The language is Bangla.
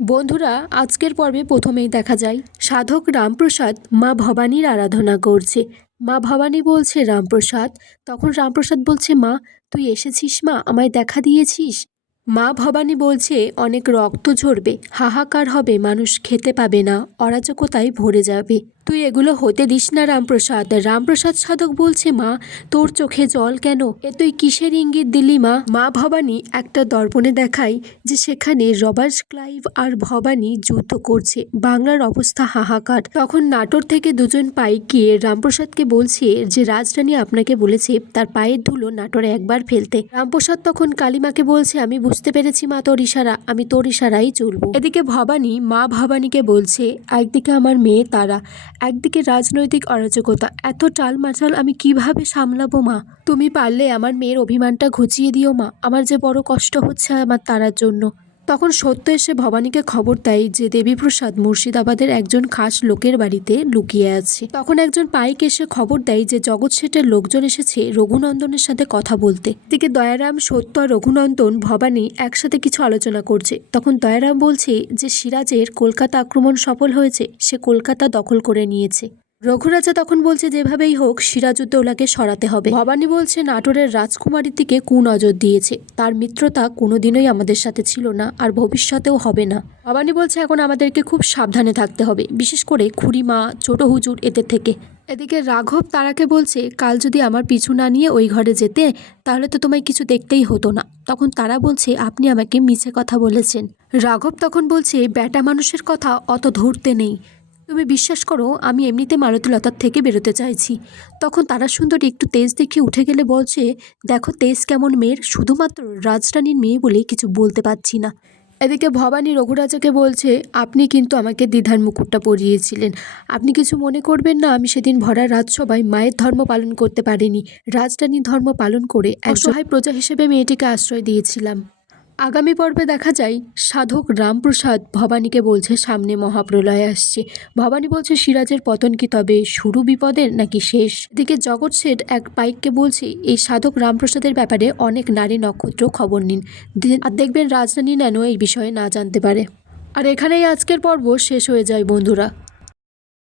বন্ধুরা, আজকের পর্বে প্রথমেই দেখা যায় সাধক রামপ্রসাদ মা ভবানীর আরাধনা করছে। মা ভবানী বলছে রামপ্রসাদ, তখন রামপ্রসাদ বলছে মা তুই এসেছিস, মা আমায় দেখা দিয়েছিস। মা ভবানী বলছে অনেক রক্ত ঝরবে, হাহাকার হবে, মানুষ খেতে পাবে না, অরাজকতায় ভরে যাবে, তুই এগুলো হতে দিস না রামপ্রসাদ। রামপ্রসাদ সাধক বলছে মা তোর চোখে জল কেন, এ তুই কিসের ইঙ্গিত দিলি মা। মা ভবানী একটা দর্পণে দেখায় যে সেখানে রবার্ট ক্লাইভ আর ভবানী যুদ্ধ করছে, বাংলার অবস্থা হাহাকার। তখন নাটোর থেকে দুজন পাইক গিয়ে রামপ্রসাদকে বলছে যে রাজরানী আপনাকে বলেছে তার পায়ের ধুলো নাটোরে একবার ফেলতে। রামপ্রসাদ তখন কালিমাকে বলছে আমি বুঝতে পেরেছি মা তোর ইশারা, আমি তোর ইশারাই চলবো। এদিকে ভবানী মা ভবানীকে বলছে একদিকে আমার মেয়ে তারা, একদিকে রাজনৈতিক অরাজকতা, এত টালমাটাল আমি কিভাবে সামলাবো মা। তুমি পারলে আমার মেয়ের অভিমানটা ঘুচিয়ে দিও মা, আমার যে বড় কষ্ট হচ্ছে আমার তারার জন্য। তখন সত্য এসে ভবানীকে খবর দেয় যে দেবীপ্রসাদ মুর্শিদাবাদের একজন খাস লোকের বাড়িতে লুকিয়ে আছে। তখন একজন পাইক এসে খবর দেয় যে জগৎ শেঠের লোকজন এসেছে রঘুনন্দনের সাথে কথা বলতে। এদিকে দয়ারাম, সত্য আর রঘুনন্দন ভবানী একসাথে কিছু আলোচনা করছে। তখন দয়ারাম বলছে যে সিরাজের কলকাতা আক্রমণ সফল হয়েছে, সে কলকাতা দখল করে নিয়েছে। রঘুরাজা তখন বলছে যেভাবেই হোক সিরাজউদ্দৌলাকে সরাতে হবে। ভবানী বলছে নাটোরের রাজকুমারীর দিকে কুনজর দিয়েছে, তার মিত্রতা কোনোদিনই আমাদের সাথে ছিল না আর ভবিষ্যতেও হবে না। ভবানী বলছে এখন আমাদেরকে খুব সাবধানে থাকতে হবে, বিশেষ করে খুড়িমা, ছোট হুজুর এদের থেকে। এদিকে রাঘব তারাকে বলছে কাল যদি আমার পিছু না নিয়ে ওই ঘরে যেতে তাহলে তো তোমায় কিছু দেখতেই হতো না। তখন তারা বলছে আপনি আমাকে মিছে কথা বলেছেন। রাঘব তখন বলছে বেটা মানুষের কথা অত ধরতে নেই, তুমি বিশ্বাস করো আমি এমনিতে মালতীলতার থেকে বেরোতে চাইছি। তখন তারা সুন্দরী একটু তেজ দেখে উঠে গেলে বলছে দেখো তেজ কেমন মেয়ের, শুধুমাত্র রাজরানীর মেয়ে বলে কিছু বলতে পারছি না। এদিকে ভবানী রঘুরাজাকে বলছে আপনি কিন্তু আমাকে দ্বিধার মুকুটটা পরিয়েছিলেন, আপনি কিছু মনে করবেন না, আমি সেদিন ভরা রাজসভায় মায়ের ধর্ম পালন করতে পারিনি, রাজরানীর ধর্ম পালন করে অসহায় প্রজা হিসেবে মেয়েটিকে আশ্রয় দিয়েছিলাম। আগামী পর্বে দেখা যায় সাধক রামপ্রসাদ ভবানীকে বলছে সামনে মহাপ্রলয় আসছে। ভবানী বলছে সিরাজের পতন কি তবে শুরু বিপদের নাকি শেষ। এদিকে জগৎ শেঠ এক পাইককে বলছে এই সাধক রামপ্রসাদের ব্যাপারে অনেক নারী নক্ষত্র খবর নিন, আর দেখবেন রাজরানী যেন এই বিষয়ে না জানতে পারে। আর এখানেই আজকের পর্ব শেষ হয়ে যায় বন্ধুরা।